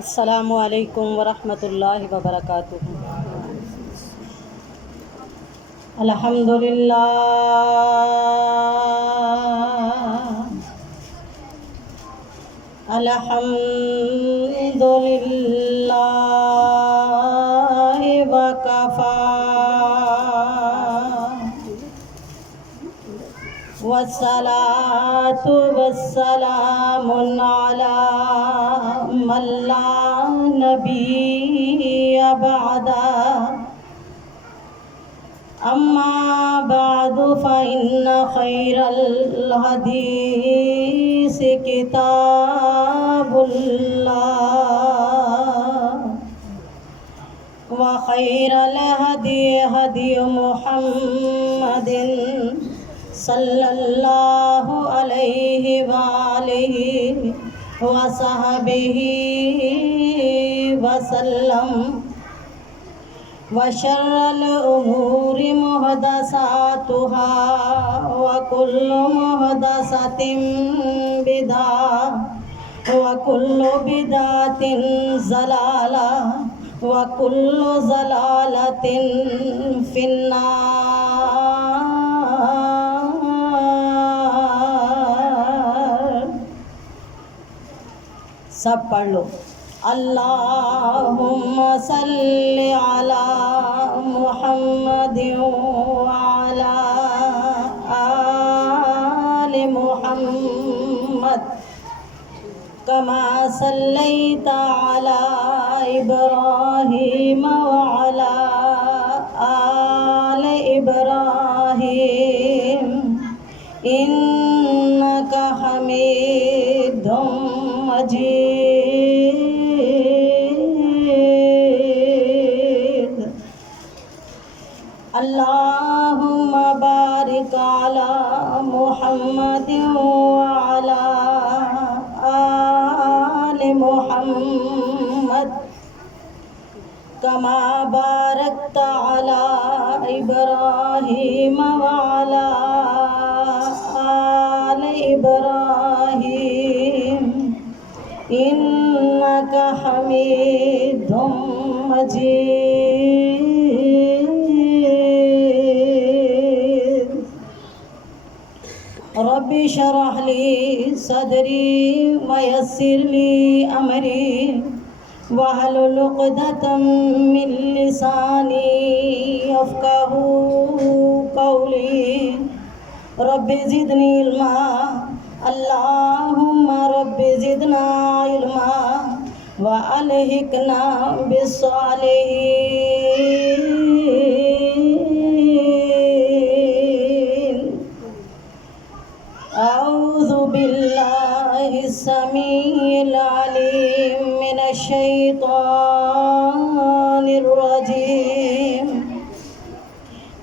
अस्सलामु अलैकुम वरहमतुल्लाहि वबरकातुहू। अल्हम्दुलिल्लाह अल्हम्दुलिल्लाहि वकफ़ा वस्सलातु वस्सलामु अला मन ला नबिय्य बअदा। अम्मा बअदु फ़इन्न खैरल हदीस किताबुल्लाह व खैरल हदी हदी मुहम्मदिन सल्लल्लाहु अलैहि वालिहि वसहबिहि वसल्लम। व शर्रल उमूरि मुहदसातुहा व कुल्लु मुहदसतिन बिदअह व कुल्लु बिदअतिन ज़लाला व कुल्लु ज़लालतिन फिन्नार। सब पढ़ लो। अल्लाहुम्मा सल्लि अला मुहम्मदिन व अला आलि मुहम्मद कमा सल्लैता अला इब्राहीम व अला आलि इब्राहीम इन्नका हमीदुम मजीद। अल्लाहुम्मा बारिक अला मुहम्मदिन व अला आलि मुहम्मद कमा बारकता अला इब्राहीम व अला आलि इब्राहीम इन्नका हमीदुम मजीद। रब्बि शरह ली सदरी व यस्सिर ली अमरी वहलुल उक़दतम मिन लिसानी यफ़क़हू क़ौली। रब्बि ज़िदनी इल्मा। अल्लाहुम्मा रब्बि ज़िदना इल्मा व अलहिक़ना बिस्सालिहीन। अऊज़ु बिल्लाहिस समीइल अलीम मिनश शैतानिर रजीम।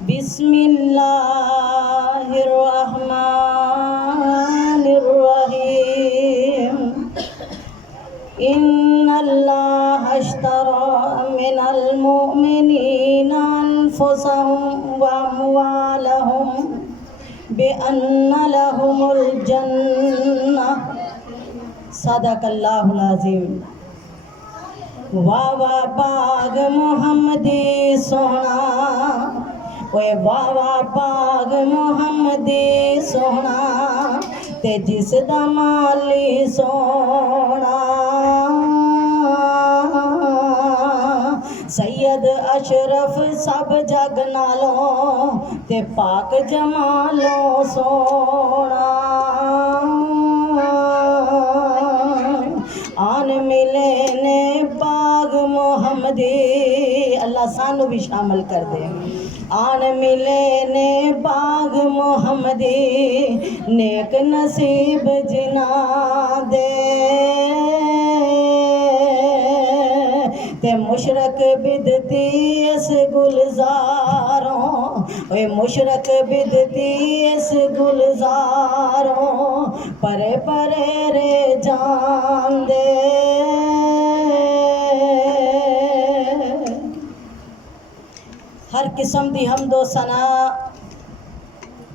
बिस्मिल्लाहिर रहमानिर रहीम। इन्नल्लाह अश्तरा मिनल मुअमिनीना अनफुसहुम व अम्वालहुम बिअन्न लहुमुल जन्नह। सदक़ल्लाहुल अज़ीम। वाह वाह पाग मुहम्मदी सोहना, ओए वाह वाह पाग मुहम्मदी सोहना ते जिस दा माली सोहना। सैयद अशरफ सब जग नालों ते पाक जमालों सोहना। आन मिले ने पाग मुहम्मदी, अल्लाह सानू भी शामिल कर दे। आन मिले ने पाग मुहम्मदी नेक नसीब जिना दे ते मुशरक बिदती इस गुलजारों, ओए मुशरक बिदती इस गुलजारों परे परे रे जान दे। हर किस्म दी हमदो सना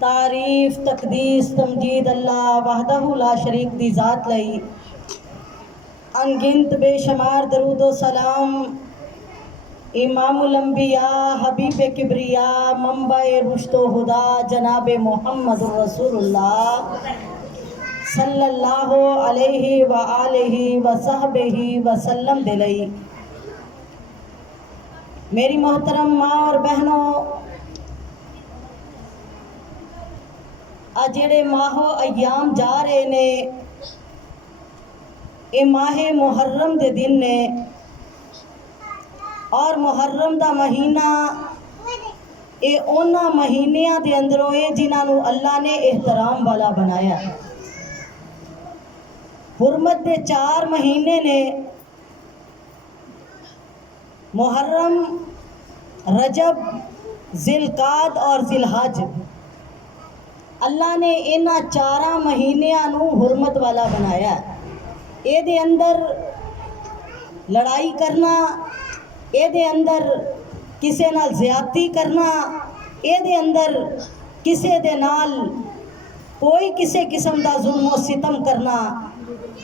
तारीफ तकदीस तमजीद अल्लाह वहदहु ला शरीक दी ज़ात लई। अनगिनत बेशुमार दरूद व सलाम इमामुल अंबिया हबीब किबरिया मंबा-ए रुश्द व हुदा जनाब मोहम्मद रसूलुल्लाह सल्लल्लाहु अलैहि व आलिहि व सहबिहि व सल्लम दिलई। मेरी मोहतरम माँ और बहनों, आज जेड़े माहो अयाम जा रहे ने, ये माहे मुहर्रम दे दिन ने और मुहर्रम दा महीना ये उन्हां महीनियां दे अंदरों है जिन्होंने अल्लाह ने एहतराम वाला बनाया। हुरमत दे 4 महीने ने मुहर्रम, रजब, जिलकाद और जिलहज। अल्लाह ने इन्हां 4 महीनियां नूं हुरमत वाला बनाया। ये अंदर लड़ाई करना, ये अंदर किसी नाल ज़्यादती करना, ये अंदर किसी दे नाल कोई किसी किस्म का जुल्म व सितम करना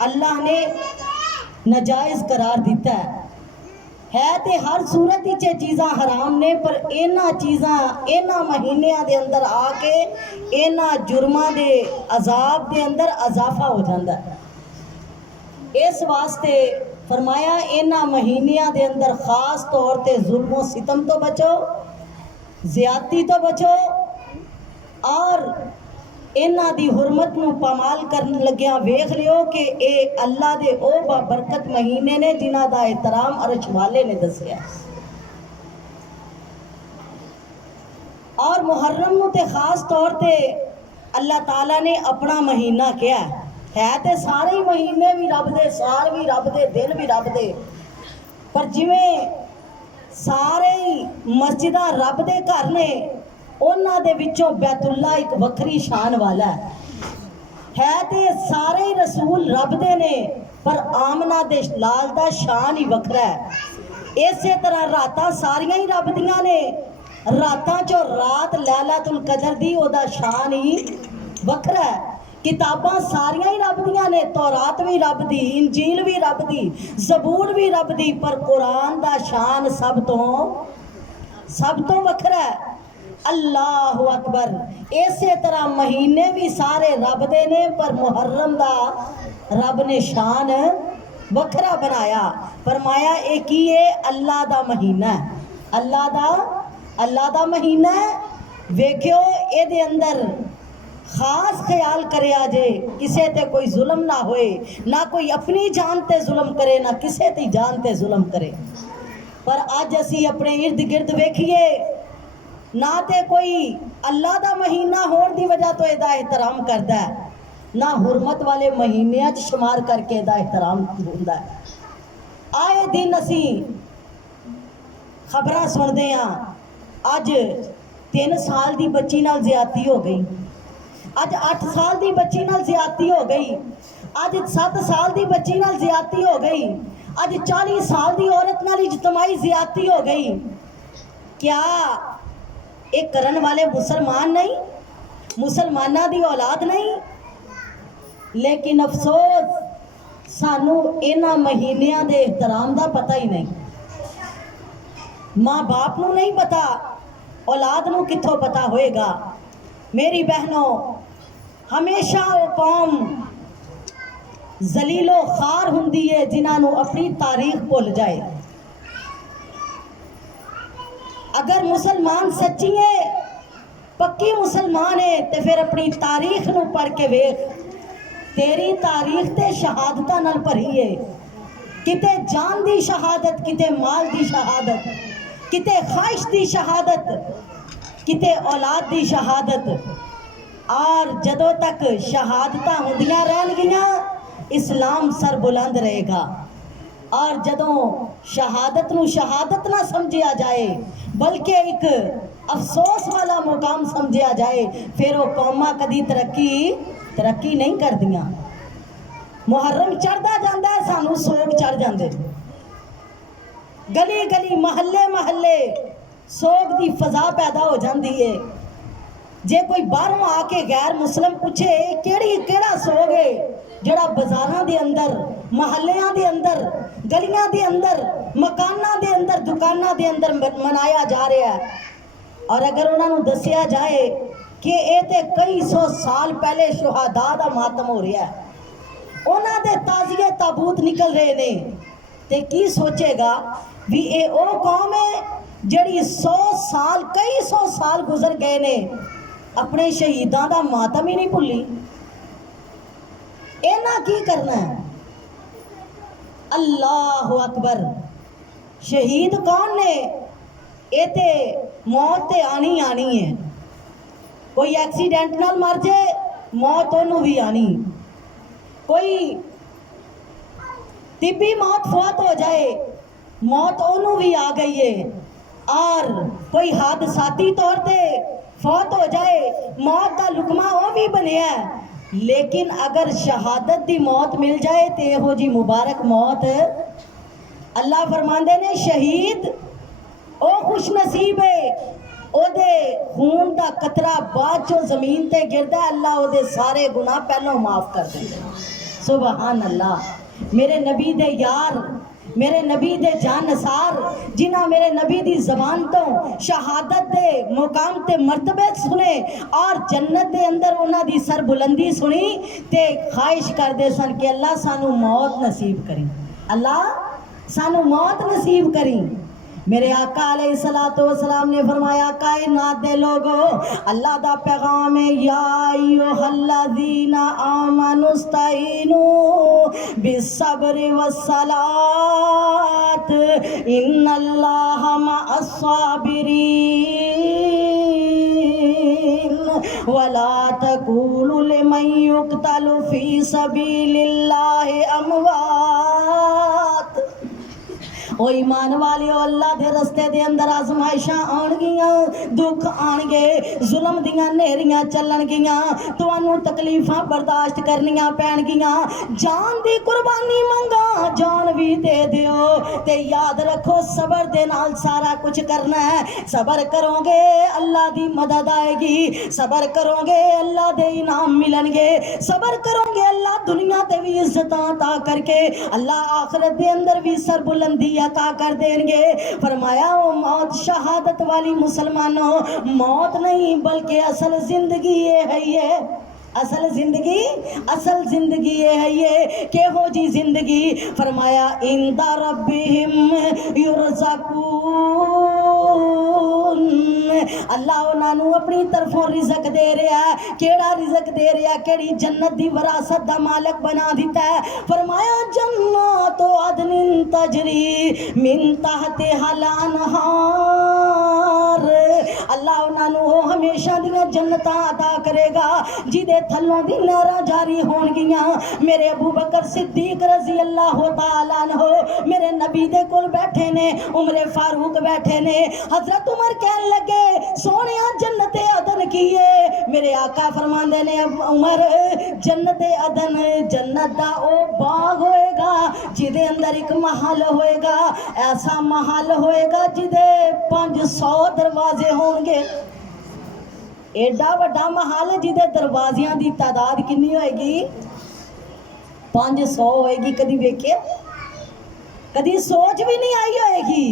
अल्लाह ने नाजायज़ करार दिता है ते हर सूरत च चीज़ां हराम ने, पर इन्हां चीज़ां इन्हां महीनियां दे अंदर आके इन्हां जुर्मां दे अजाब दे अंदर अजाफा हो जाता है। इस वास्ते फरमाया इन्हां महीनियां दे अंदर खास तौर ते जुल्म व सितम तो बचो, ज़्यादती तो बचो और इन्हां दी हुरमत नूं पामाल करन लग्या वेख लियो कि ये अल्लाह दे ओ बाबरकत महीने ने जिन्हां दा एहतराम अर्श वाले ने दस्या। और मुहर्रम नूं ते खास तौर ते अल्लाह ताला ने अपना महीना किया है ते सारे ही महीने भी रब दे, साल भी रब दे, दिन भी रब दे, पर जिवें सारे मस्जिदां रब दे घर ने, उन्हां दे विचों बैतुल्ला एक वखरी शान वाला है ते सारे ही रसूल रब दे ने, पर आमना दे लाल दा शान ही वखरा है। इस तरह रातां सारियां ही रब दियां ने, रातां चों रात लैलातुल कदर दी ओदा शान ही वखरा है। किताबां सारियां ही रब दियां ने, तौरात भी रब दी, इंजील भी रब दी, ज़बूर भी रब दी, पर कुरान दा शान सब तो वखरा है। अल्लाहु अकबर। इसे तरह महीने भी सारे रब दे ने, पर मुहर्रम दा रब ने शान वखरा बनाया। फरमाया एक ही है अल्लाह दा महीना है, अल्लाह दा महीना है। वेख्यो ये अंदर खास ख्याल करे जे किसे ते कोई जुल्म ना होए, ना कोई अपनी जान ते जुल्म करे, ना किसे ती जान ते जुल्म करे। पर अज असी अपने इर्द गिर्द वेखिए ना ते कोई अल्लाह दा महीना होने की वजह तो इसका एहतराम करता है, ना हुरमत वाले महीनों च शुमार करके इसका एहतराम होता है। आए दिन असी खबरां सुनते हैं, अज 3 साल की बच्ची नाल ज़्यादती हो गई, अज 8 साल की बच्ची नाल ज़्यादती हो गई, अज 7 साल की बच्ची नाल ज़्यादती हो गई, अज 40 साल की औरत नाल इज्तमाई ज़्यादती हो गई। क्या ये करन वाले मुसलमान नहीं, मुसलमाना दी औलाद नहीं? लेकिन अफसोस सानू इन्हां महीनियां दे एहतराम दा पता ही नहीं। माँ बाप नू नहीं पता, औलाद नू कित्थों पता होएगा? मेरी बहनों, हमेशा वो कौम जलीलो खार हुंदी है जिन्हां नू अपनी तारीख भुल जाए। अगर मुसलमान सच्ची है, पक्की मुसलमान है, तो फिर अपनी तारीख नू पढ़ के वेख, तेरी तारीख ते शहादतां नाल भरी है। किते जान दी शहादत, किते माल दी शहादत, किते ख्वाहिश दी शहादत, किते औलाद दी शहादत। और जदों तक शहादतां हुंदियां रहणगियां, इस्लाम सर बुलंद रहेगा। और जदों शहादत नू शहादत ना समझिया जाए, बल्कि एक अफसोस वाला मुकाम समझिया जाए, फिर वो कौमां कदी तरक्की नहीं करदियां। मुहर्रम चढ़दा जांदा है, सानू सोग चढ़ जांदे, गली गली महल्ले महल्ले सोग दी फजा पैदा हो जाती है। जे कोई बाहरों आके गैर मुस्लिम पूछे केड़ा सोगे जड़ा बाजारां दे अंदर, महल्लियां दे अंदर, गलियां दे अंदर, मकानां दे अंदर, दुकानां दे अंदर मनाया जा रहा है, और अगर उन्होंने दसिया जाए कि ये तो कई सौ साल पहले शुहदा दा मातम हो रहा है, उन्हों दे ताजिए ताबूत निकल रहे ने, ते की सोचेगा भी ये ओ कौम है जड़ी 100 साल कई सौ साल गुजर गए ने अपने शहीदां दा मातम ही नहीं भुली। इन्हां की करना है? अल्लाह अकबर। शहीद कौन ने? ये ते मौत ते आनी आनी है। कोई एक्सीडेंट नाल मर जाए मौत ओनू भी आनी, कोई तिब्बी मौत फौत हो जाए मौत ओनू भी आ गई है, और कोई हादसाती तौर पे फौत हो जाए मौत का लुकमा वो भी बनया। लेकिन अगर शहादत दी मौत मिल जाए तो यहो जी मुबारक मौत अल्लाह फरमांदे ने शहीद ओ खुश नसीब है, ओदे खून का कतरा बाद चो जमीन ते गिरदा अल्लाह ओदे सारे गुनाह पहलों माफ कर देंदा। सुभान अल्लाह। मेरे नबी दे यार, मेरे नबी दे जानसार जिन्हें मेरे नबी दी जबान तो शहादत दे मुकाम ते मर्तबे सुने और जन्नत दे अंदर उन्हां दी सरबुलंदी सुनी ते ख्वाहिश करते सन कि अल्लाह सानू मौत नसीब करी, अल्लाह सानू मौत नसीब करी। मेरे आका अलैहिस्सलातु वस्सलाम ने फरमाया कायनात दे लोगो अल्लाह दा पैगाम है या अय्युहल्लज़ीना आमनुस्तईनु बिस्सब्रि वस्सलात इन्नल्लाहा मअस्साबिरीन वला तक़ूलु लिमन युक़तलु फ़ी सबीलिल्लाहि अमवात। ओ ईमान वाले अल्लाह दे रस्ते दे अंदर आजमाइशां आउणगियां, दुख आउणगे, जुल्म दियां नेहरियां चलणगियां, तुहानू तकलीफां बर्दाश्त करनियां पैणगियां, जान दी कुर्बानी मंगा जान भी दे दियो, ते याद रखो सबर दे नाल सारा कुछ करना है। सबर करोगे अल्लाह दी मदद आएगी, सबर करोगे अल्लाह दे इनाम मिलणगे, सबर करोगे अल्लाह दुनिया ते भी इज्जत अता करके अल्लाह आखिरत दे अंदर भी सरबुलंदी अता कर देंगे। फरमाया वो मौत शहादत वाली मुसलमानों मौत नहीं बल्कि असल जिंदगी ये है, ये असल जिंदगी ये है, ये केहो जी जिंदगी? फरमाया इंदा रब्बिहिम युरज़क़ून, अल्लाह उन्होंने अपनी तरफों रिज़क दे रहा है। केड़ा रिज़क दे रहा है? केड़ी जन्नत दी वरासत दा मालिक बना दिता है। फरमाया जन्नतो अदनिन तजरी मिन तहतिहल अनहार, अल्लाह उन्होंने वो हमेशा दियां जन्नतां अता करेगा जिदे थल्लों दी नहरां जारी होणगियां। मेरे अबू बकर सिद्दीक रज़ी अल्लाह तआला अन्हु मेरे नबी दे कोल बैठे ने, उमरे फारूक बैठे ने, हजरत उमर कहन लगे सोनिया जन्नत अदन की है? मेरे आका फरमांदे ने उमर जन्नत अदन जन्नत दा ओ बाग होएगा जिदे अंदर एक महल होएगा, ऐसा महल होएगा जिदे 500 दरवाजे होंगे। एडा वड्डा महल जिदे दरवाजियां दी तादाद कितनी होएगी? 500 होएगी। कदी वेखे? कदी सोच भी नहीं आई होएगी।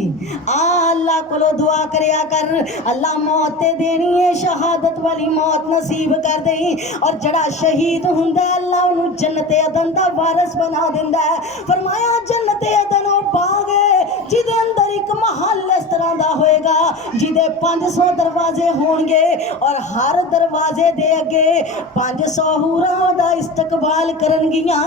अल्लाह को दुआ करया कर अल्लाह मौत ते देनी है, शहादत वाली मौत नसीब कर दे, और जड़ा शहीद हुंदा अल्लाह उन्हें जन्नते अदन दा वारिस बना दिंदा है। फरमाया जन्नते अदन ओ बाग है जिदे अंदर एक महल इस तरह दा होएगा जिदे 500 दरवाजे होंगे, और हर दरवाजे दे अगे 500 हूरां दा इस्तकबाल करनगियां,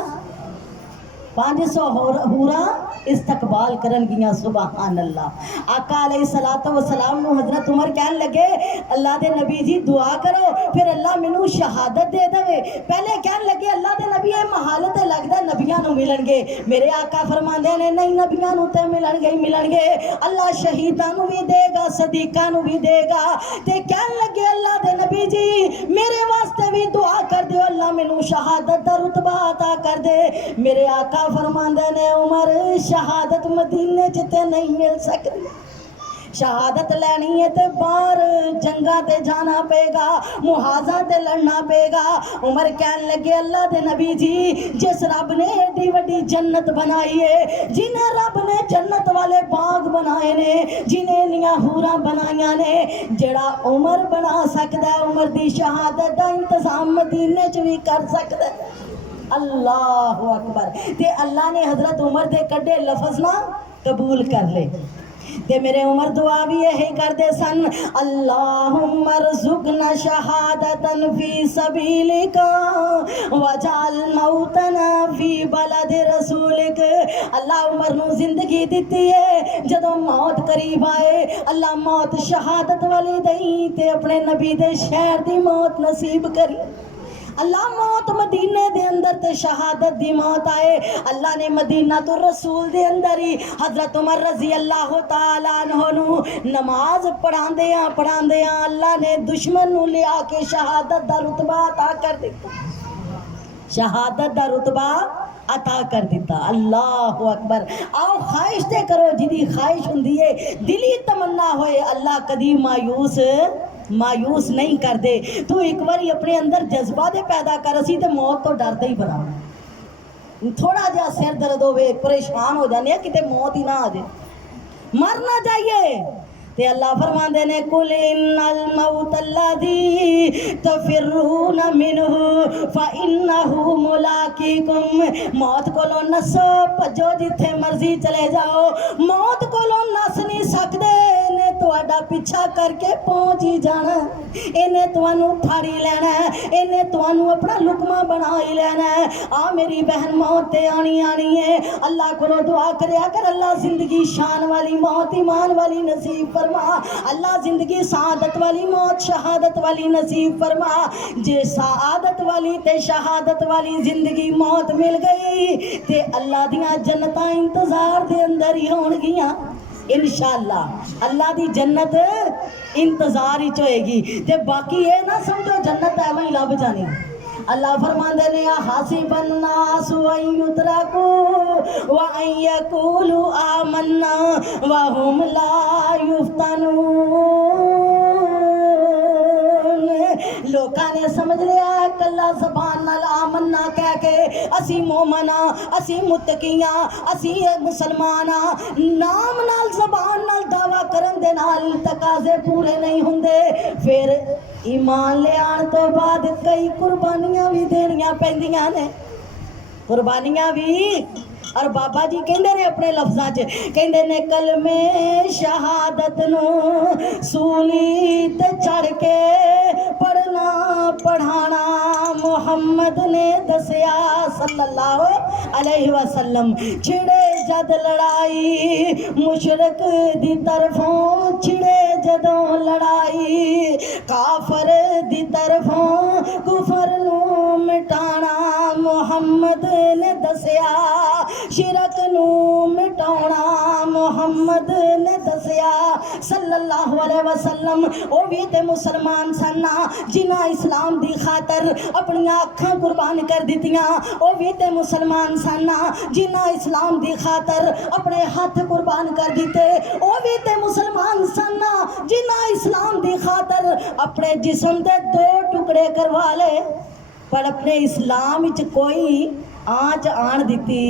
500 हूरां इस्तकबाल करनगियां। सुभान अल्लाह। आका अलैहिस्सलातु वस्सलाम नु हजरत उमर कहन लगे अल्लाह दे नबी जी दुआ करो फिर अल्लाह मैनू शहादत दे देवे। पहले कहन लगे अल्लाह दे नबी ये महल ते लगदा नबियां नु मिलणगे। मेरे आका फरमांदे ने नहीं नबियां नु ते मिलणगे ही मिलणगे, अल्लाह शहीदां नु भी देगा, सदीकां नु भी देगा। ते कहन लगे अल्लाह दे नबी जी मेरे वास्ते भी दुआ कर दियो अल्लाह मैनू शहादत दा रुतबा अता कर दे। मेरे आका फरमांदे ने उमर शहादत मदीने च ते नहीं मिल सकती, शहादत लैनी है तो बाहर जंगा ते जाना पेगा, मुहाजा ते लड़ना पेगा। उमर कहन लगे अल्लाह दे नबी जी, जिस रब ने एडी वड्डी जन्नत बनाई है, जिन्हें रब ने जन्नत वाले बाग बनाए ने, जिन्हें इन्नियां हूरां बनाइयां ने, जेड़ा उमर बना सकदा है, उमर दी शहादत दा इंतजाम मदीने च भी कर सकदा है। अल्लाह अकबर। ते अल्लाह ने हजरत उमर दे कड्डे लफज ना कबूल कर ले। ते मेरे उमर दुआ भी यही करते सन, अल्लाहुम्मा रज़ुक़ना शहादतन फी सबीलिका वजअल मौतना फी बलद रसूलिक। अल्लाह उमर नू जिंदगी दिती है, जदों मौत करीब आए अल्लाह मौत शहादत वाली दई ते अपने नबी दे शहर दी मौत नसीब करी। अल्लाह मौत मदीने दे अंदर ते शहादत दी मौत आए। अल्लाह ने मदीना तो रसूल दे अंदर ही हजरत उमर रजी अल्लाह तआला अन्हु नू नमाज पढ़ांदे अल्लाह ने दुश्मन नू लिया के शहादत दा रुतबा अता कर दिता, शहादत दा रुतबा अता कर दिता। अल्लाह अकबर। आओ ख्वाहिश ते करो, जिदी ख्वाहिश हुंदी है, दिली तमन्ना होए, अल्लाह कदी मायूस नहीं कर दे। तू एक बार अपने अंदर जज्बा दे पैदा कर, असी तो मौत तो डरते ही बना। थोड़ा जहा सिर दर्द हो, परेशान हो जाने किते मौत ही ना आ जाए, मर ना जाइए। ते अल्लाह फरमांदे ने, कुल इन्नल मौत अल्लज़ी तफिर्रून मिन्हु फइन्नहु मुलाकिकुम। मौत कोलों नसो, भजो जिथे मर्जी चले जाओ, मौत कोलों नस नहीं सकदे। इन्हें तुहाडा पीछा करके पहुंच ही जाना, इन्हें तुहानू फाड़ी लेना, इन्हें तुहानू अपना लुकमा बना ही लेना। आ मेरी बहन, मौत ते आनी है। अल्लाह कोलों दुआ करया कर, अल्लाह जिंदगी शान वाली मौत, ईमान वाली नसीब फरमा। अल्लाह जिंदगी सआदत वाली मौत, शहादत वाली नसीब फरमा। जे सआदत वाली ते शहादत वाली जिंदगी मौत मिल गई ते अल्लाह दियां जन्नतां इंतजार दे अंदर ही होणगियां इंशाअल्लाह। अल्लाह दी जन्नत इंतजार ही होएगी। ते बाकी ये ना समझो जन्नत एवं ही लभ जानी। अल्लाह फरमांदे ने, हासिबन नास व युतरकू व यकूलु आमन्ना व हुम ला युफ्तनून। लोकां ने समझ लिया कल्ला ज़बान नाल आमन्ना कह के असी मोमन आ, असी मुत्तकीया, असी मुसलमान आ, नाम नाल ज़बान नाल दावा करन दे नाल तकाजे पूरे नहीं हुंदे। फिर ईमान ले आने तो बाद कई कुर्बानियां भी देनियां पैंदियां ने, कुर्बानियां भी। और बाबा जी कहते ने अपने लफ्जां च, कहते ने कलमे शहादत नू सूली ते चढ़ के पढ़ना पढ़ाना मुहम्मद ने दसिया सल्लल्लाहु अलैहि वसल्लम। छिड़े जद लड़ाई मुशरक दी तरफों, छिड़े जदों लड़ाई काफर दी तरफों, कुफर नू मिटाना मुहम्मद ने दसिया, शिरक नू मिटाना मुहम्मद ने दसिया सल्लल्लाहु अलैहि वसल्लम। ओ भी ते मुसलमान सन जिन्हां इस्लाम दी खातर अपनी अखां कुर्बान कर दित्तियां। ओ भी ते मुसलमान सन जिन्हां इस्लाम दी खातर अपने हाथ कुर्बान कर दिते। ओ भी ते मुसलमान सन जिन्हां इस्लाम दी खातर अपने जिस्म दे दो टुकड़े करवा ले, पर अपने इस्लाम विच कोई आँच आण दिती,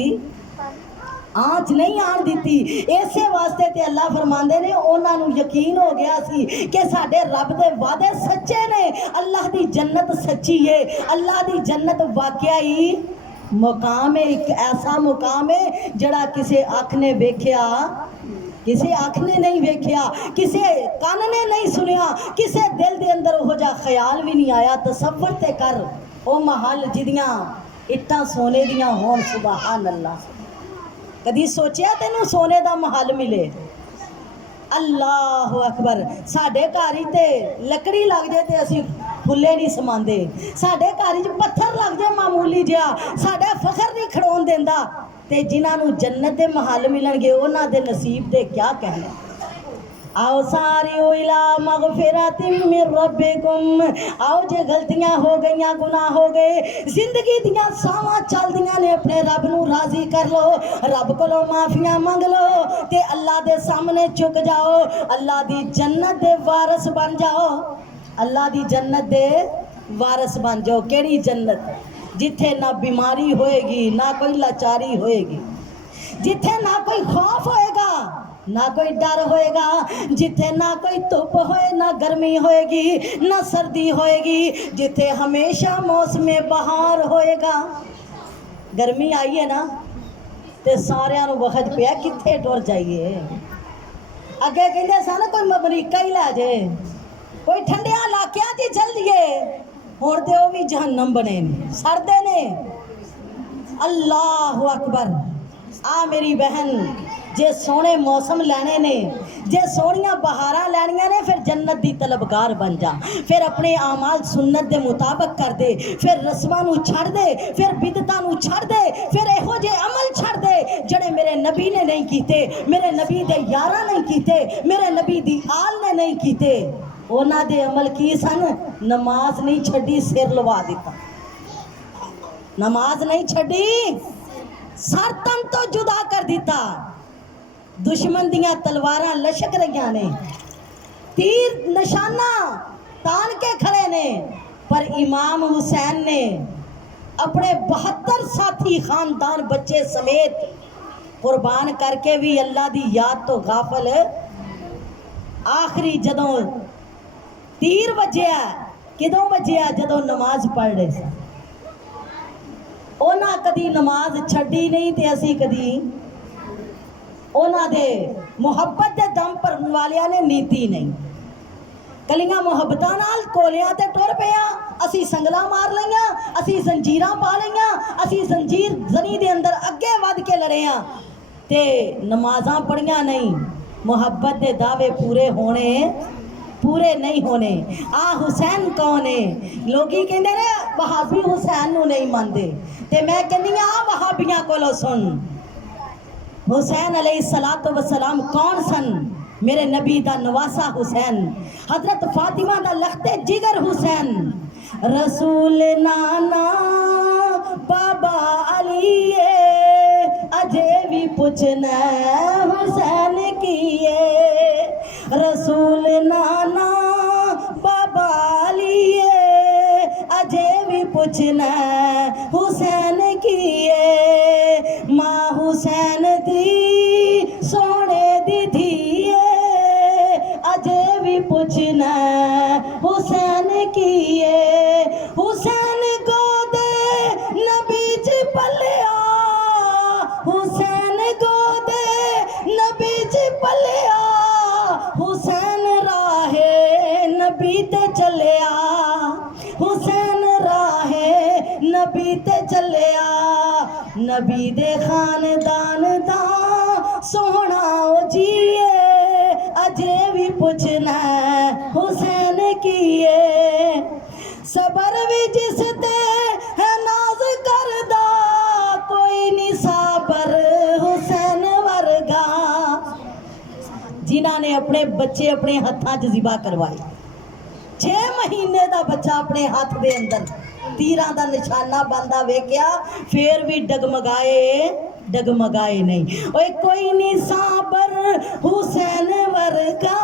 आँच नहीं आण दिती। इसे वास्ते ते अल्लाह फरमांदे ने, उन्हां नूं यकीन हो गया सी कि साडे रब दे वादे सच्चे ने, अल्लाह दी जन्नत सच्ची है। अल्लाह दी जन्नत वाकया ही मुकाम है, एक ऐसा मुकाम है जड़ा किसी अख ने वेख्या, किसी अख ने नहीं वेख्या, किसी कान ने नहीं सुनिया, किसी दिल दे अंदर वो जा ख्याल भी नहीं आया। तसव्वुर ते कर ओ महल जिदियां इट्टां सोने दियां होण, सुभान अल्लाह। कदी सोचिया तेनू सोने दा महल मिले? अल्लाह अकबर। साडे घर ते लकड़ी लग जाए तो असी फुले नहीं समांदे, साडे घर पत्थर लग जाए मामूली जिहा साडा फखर नहीं खड़ोन देंदा। ते जिन्हां नूं जन्नत दे महल मिलणगे उन्हां दे नसीब दे क्या कहना। आओ सारी इला मगफिरतिम मिर रब्बिकुम, आओ जे गलतियां हो गई, गुनाह हो गए, जिंदगी दियां सावां चलदियां ने, अपने रब नू राजी कर लो, रब कोलों माफियां मंग लो ते अल्लाह दे सामने झुक जाओ, अल्लाह दी जन्नत दे वारस बन जाओ, अल्लाह दी जन्नत दे वारस बन जाओ। केड़ी जन्नत? जिथे ना बीमारी होएगी, ना कोई लाचारी होएगी, जिथे ना कोई खौफ होएगा, ना कोई डर होएगा, जिथे ना कोई धुप होए, ना गर्मी होएगी, ना सर्दी होएगी, जिथे हमेशा मौसम बहार होएगा। गर्मी आई है ना ते सारियां नू वखत पिया किथे टुर जाइए। अगे कहंदे सन कोई अमरीका ही लै जे, कोई ठंडिया इलाकियां च चल जाइए, हुण ते ओह भी जहन्नम बने ने, सड़दे ने। अल्लाह अकबर। आ मेरी बहन, जे सोहने मौसम लैने ने, जे सोहनियां बहारां लैनियां ने, फिर जन्नत दी तलबगार बन जा, फिर अपने आमाल सुन्नत दे मुताबिक कर दे, फिर रस्मां नू छड़ दे, फिर बिदतां नू छड़ दे, फिर इहो जे अमल छड़ दे जड़े मेरे नबी ने नहीं कीते, मेरे नबी दे यारां नहीं कीते, मेरे नबी दी आल ने नहीं कीते। उन्हां दे अमल की सन? नमाज नहीं छड्डी, सिर लवा दिता। नमाज नहीं छड्डी, सर तन तो जुदा कर दिता। दुश्मन दियां तलवारां लशक रही ने, तीर निशाना तान के खड़े ने, पर इमाम हुसैन ने अपने 72 साथी खानदान बच्चे समेत कुर्बान करके भी अल्लाह दी याद तो गाफल। आखिरी जदों तीर वजया, किदों वजया? जदों नमाज पढ़ रहे सन। उन्हां कदी नमाज छड्डी नहीं ते असी कदी उन्हां दे मुहब्बत दे दम भरन वालियां ने नीति नहीं। कलियां मुहब्बतां नाल कोलियां ते टुर पिया, असी संगला मार लईयां, असी जंजीरां पा लईयां, असी जंजीर जनी दे अंदर अगे वध के लड़े हां ते नमाजां पढ़ियां नहीं। मुहब्बत दे दावे पूरे होने, पूरे नहीं होने। आ हुसैन कौन है? लोगी कहंदे ने वहाबी हुसैन नू नहीं मानदे, ते मैं कहनी आ वहाबियां कोलों सुन। हुसैन अलैहिस्सलातु वस्सलाम कौन सन? मेरे नबी दा नवासा हुसैन, हजरत फातिमा दा लखते जिगर हुसैन, रसूल नाना बाबा अली अजे भी पुछना हुसैन किए, रसूल नाना बाबा अली अजे भी पुछना हुसैन किए, माँ हुसैन दी सोने दी धीए अजे भी पुछना हुसैन किए, हुसैन गोदे नबी च पलिया, हुसैन गोदे नबी च पलिया, हुसैन राहे नबी ते चलिया, हुसैन राहे नबी ते चलिया, नबी दे खानदान दा सोहना ओ जिए अजे भी पुछना हुसैन किए, सबर भी जिस ते है नाज करदा, कोई नहीं साबर हुसैन वर्गा। जिन्हां ने अपने बच्चे अपने हत्थां च ज़िबा करवाए, 6 महीने का बच्चा अपने हाथ दे अंदर तीरां दा निशाना बनदा वेख्या, फिर भी डगमगाए, डगमगाए नहीं। ओए कोई नहीं साबर हुसैन वर्गा,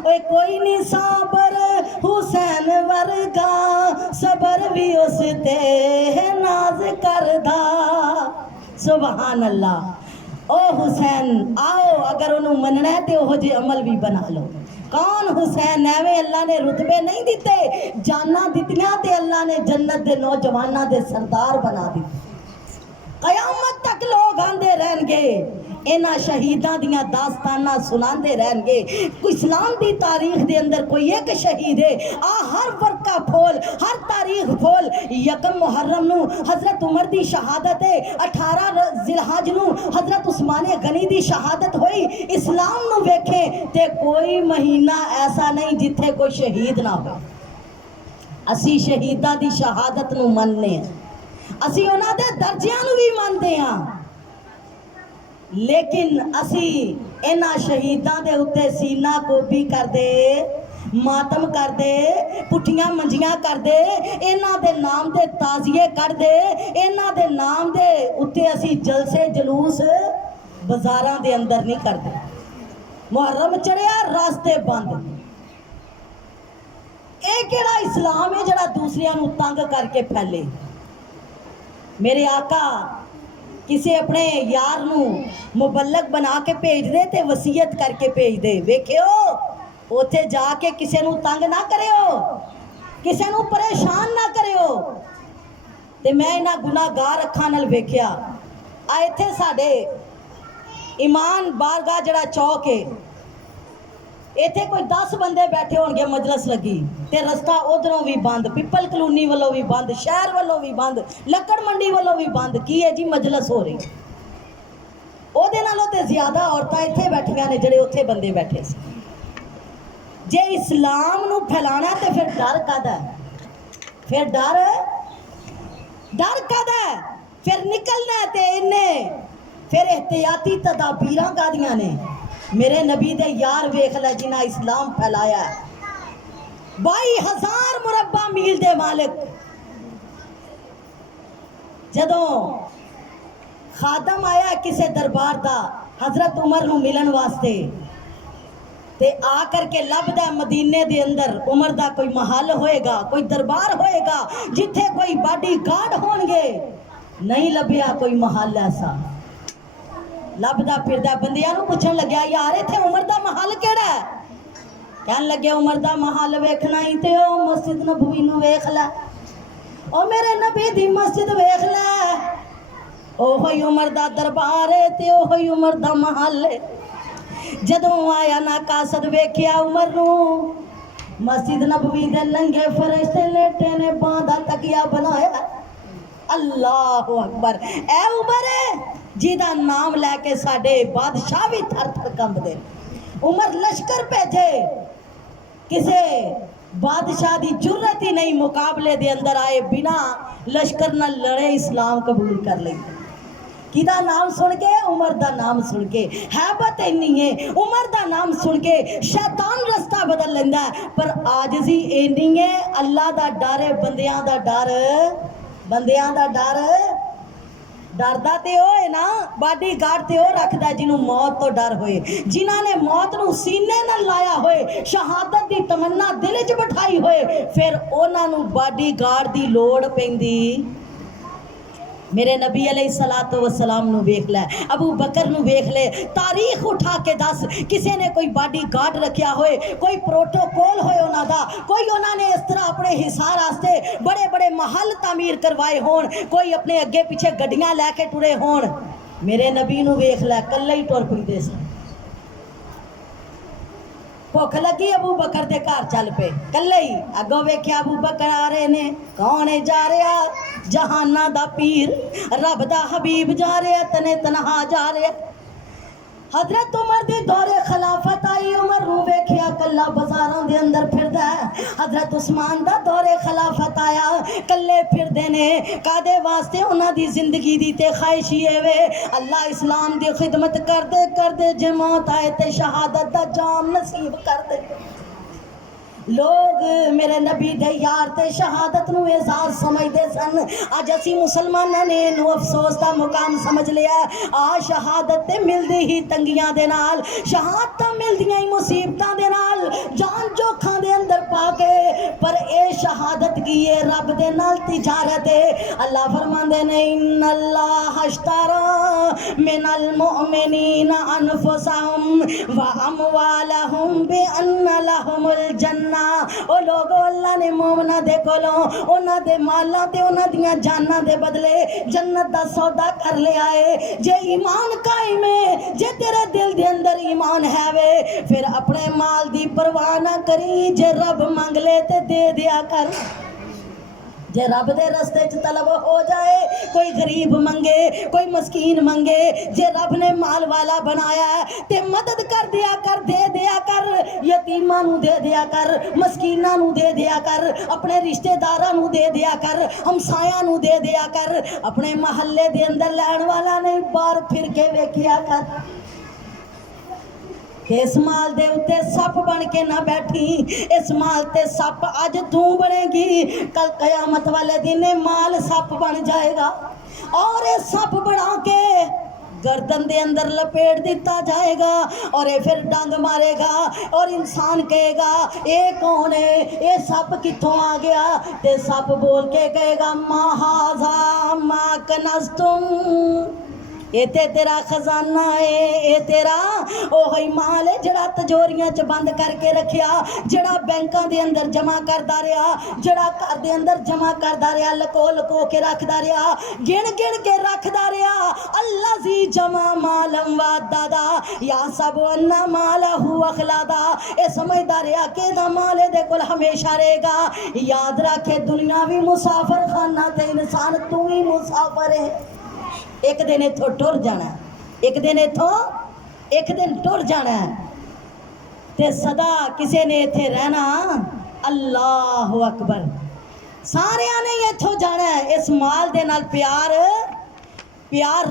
ओए कोई नहीं साबर हुसैन वर्गा, सबर भी उस ते नाज करदा। सुभान अल्लाह। ओ हुसैन आओ, अगर उन्होंने मनना है तो ओहो जे अमल भी बना लो। कौन हुसैन? एवें अल्लाह ने रुतबे नहीं दिते, जाना दितियां ते अल्लाह ने जन्नत दे नौजवाना दे सरदार बना दिते। कयामत तक लोग आंदे रहनगे, इन्हां शहीदां दियां दास्ताना सुनांदे रहनगे। इस्लाम दी तारीख दे अंदर कोई एक शहीद है, आ हर वर्का फोल, हर तारीख फोल। यकम मुहर्रम नू हजरत उमर दी शहादत है, 18 जिलहज नू हजरत उस्मान गनी दी शहादत हुई। इस्लाम नू वेखे ते कोई महीना ऐसा नहीं जिथे कोई शहीद ना हो। असी शहीदां दी शहादत नू मनने, असी उन्हां दे दर्जियां नू भी मनदे हां। लेकिन असी इन्हां शहीदां दे उत्ते सीना गोभी करदे, मातम करदे, पुठियां मंजियां करदे, इन्हां दे नाम दे ताजिए करदे, इन्हां दे नाम दे उत्ते असी जलसे जलूस बाजारां दे अंदर नहीं करदे। मुहर्रम चढ़िया रास्ते बंद। ये केड़ा इस्लाम है जड़ा दूसरियां नूं तंग करके फैले। मेरे आका किसी अपने यार नूं मुबल्लग बना के भेज दे ते वसीयत करके भेज दे, वेखियो उत्थे जाके किसी नूं तंग ना करियो, किसी नूं परेशान ना करियो। ते मैं इन्हां गुनाहगार अखां नाल वेखिया। आ इत्थे साडे ईमान बारगाह जड़ा चौक है, इत्थे कोई 10 बंदे बैठे होणगे, मजलस लगी ते रस्ता उधरों भी बंद, पिपल कलोनी वालों भी बंद, शहर वालों भी बंद, लक्कड़ मंडी वालों भी बंद। की है जी? मजलस हो रही। ओहदे नालों ते ज्यादा औरतां इत्थे बैठियां ने जेड़े उत्थे बंदे बैठे सी। जे इस्लाम नूं फैलाना ते फिर डर कादा है? फिर डर कादा है? फिर निकलना ते इन्हें फिर एहतियाती तदाबीरां कादियां ने। मेरे नबी दे यार वेख लै जिन्हां इस्लाम फैलाया, 22,000 मुरब्बा मील दे मालिक। जदों खादम आया किसे दरबार दा हजरत उमर नूं मिलन वास्ते, ते आ करके लभदा मदीने दे अंदर उमर दा कोई महल होएगा, कोई दरबार होएगा जिथे कोई बॉडी गार्ड होणगे। नहीं लभ्या कोई महल ऐसा। लभदा फिरदा बंदियां नूं पुछण लग्या, यार इत्थे उमर दा महल केड़ा है? कहन लगे उमर दा महल वेखना ही ते ओ मस्जिद नबवी नूं वेख लै, ओ मेरे नबी दी मस्जिद वेख लै, ओहो ही उमर दा दरबार है ते ओहो ही उमर दा महल है। जदों आया ना कासद वेख्या उमर नूं, मस्जिद नबवी दे नंगे फरिश्ते लेटे ने, बांदा तकिया बनाया। अल्लाह अकबर। ऐ उमर है जिदा नाम लैके साडे बादशाह भी थर थर कंबदे। उमर लश्कर भेजे, किसे बादशाह दी जुर्रत ही नहीं मुकाबले दे अंदर आए, बिना लश्कर न लड़े इस्लाम कबूल कर लेंगे। किदा नाम सुन के? उमर दा नाम सुन के। हैबत इन्नी है, उमर दा नाम सुन के शैतान रास्ता बदल लेंदा है, पर आजजी इन्नी है, अल्लाह दा डर है, बंदियां दा डर, बंदियां दा डर। डरदा ते ओ है ना, बॉडी गार्ड ते ओ रखदा जिन्हों मौत तो डर होए, जिन्हां ने मौत नूं सीने नाल लाया होए, शहादत दी तमन्ना दिल च बिठाई होए, फिर उन्हां नूं बॉडी गार्ड दी लोड़ पैंदी। मेरे नबी अलैहिस्सलातु वस्सलाम नूं वेख लै, अबू बकर नूं वेख ले, तारीख उठा के दस किसी ने कोई बॉडी गार्ड रखिया होए, कोई प्रोटोकॉल होए उन्हां दा, कोई उन्होंने इस तरह अपने हिसार वास्ते बड़े बड़े महल तामीर करवाए होण, कोई अपने अगे पीछे गड्डियां लैके टुरे होण। मेरे नबी नूं वेख लै, कल्ले ही टुर पैंदे सन। भुख लगी अबू बकर दे घर चल पे, कल्ले ही। अगों वेख्या अबू बकर आ रहे ने, कौन है जा रहा? जहाना दा पीर, रब दा हबीब जा रहा, तने तनहा जा रहा। हजरत उमर दी दौरे खिलाफत आई, उमर नूं वेख्या कल्ला बाजारां दे अंदर फिरदा है। हजरत उस्मान दा दौरे खिलाफत आया, कल्ले फिरदे ने। कादे वास्ते? उन्हां दी जिंदगी दी ते ख्वाहिश ही वे, अल्लाह इस्लाम दी खिदमत करदे करदे जे मौत आए ते शहादत दा जाम नसीब कर दे। लोग मेरे नबी दे यार ते शहादत नूं एजाज समझदे सन। अज असी मुसलमानां ने इनू अफसोस दा मुकाम समझ लिया। आ शहादत ते मिलदी ही तंगियां दे नाल, शहादतां मिलदियां ही मुसीबतां दे नाल, जान जोखां दे अंदर पा के। पर ए शहादत की है? रब दे नाल तिजारत है। अल्लाह फरमांदे ने, इन्नल्लाह अश्तरा मिनल मुमिनीना अनफुसहुम व अमवालहुम बिअन्ना लहुमुल जन्नह। ओ लोगो, अल्लाह ने मोमना दे कोलों उन्हां दे मालां ते उन्हां दियां जानां दे बदले जन्नत दा सौदा कर लिया है। जे ईमान कायम है, जे तेरे दिल दे अंदर ईमान है वे, फिर अपने माल दी परवाह ना करी। जे रब मंग ले ते दे दिया कर। जे रब दे रस्ते च तलब हो जाए, कोई गरीब मंगे, कोई मस्कीन मंगे, जे रब ने माल वाला बनाया है ते मदद कर दिया कर, दे दिया कर। यतीमां नूं दे दिया कर, मस्कीनां नूं दे दिया कर, अपने रिश्तेदारां नूं दे दिया कर, हमसायां नूं दे दिया कर, अपने महल्ले दे अंदर लैण वाला नहीं बाहर फिर के वेखिया कर कि इस माल दे उत्ते सप बन के ना बैठी, इस माल ते सप अज तू बनेगी, कल कयामत वाले दिन माल सप बन जाएगा और ये सप बना के गर्दन दे अंदर लपेट दिता जाएगा और ये फिर डंग मारेगा और इंसान कहेगा ये कौन है, ये सप कित्थों आ गया, ते सप बोल के कहेगा महाजा मा कनस्तुम, ये ते तेरा खजाना है, ये तेरा ओही माल है जड़ा तिजोरियां च बंद करके रखिया, जड़ा बैंकां दे अंदर जमा करदा रहा, जड़ा घर दे अंदर जमा करदा रहा, लको लको के रखदा रहा, गिन गिन के रखदा रहा। अल्लाह जी जमा मालम वादा या सब अन्ना मालहू अखलादा, ये समझदा रहा कि दा माल दे कोल हमेशा रहेगा। याद रखे दुनिया भी मुसाफिर खाना ते इंसान तू भी मुसाफिर है, एक दिन इथों टुर जाना, एक दिन इथों एक दिन टुर जाना ते सदा किसी ने इत्थे रहना। अल्लाह अकबर, सारिया ने इथों जाना है। इस माल दे नाल प्यार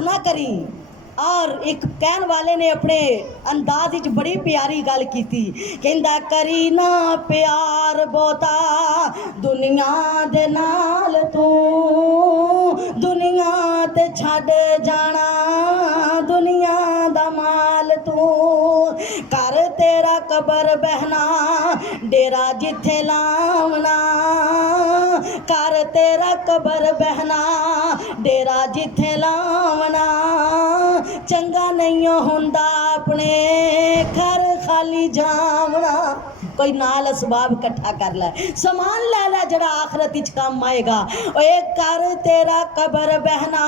ना करी। और एक कहन वाले ने अपने अंदाज विच बड़ी प्यारी गल की, कहंदा करी ना प्यार बहुता दुनिया दे नाल, तू दुनिया ते छड्ड जाना, दुनिया दा माल तू कर तेरा कबर बहना, डेरा जिथे लावना, कर तेरा कबर बहना, डेरा जिथे लावना, चंगा नहीं होंदा अपने घर खाली जावना। कोई नाल असबाब इकट्ठा कर लै, समान लै लै जड़ा आखरत विच काम आएगा। ओए कर तेरा कबर बहना,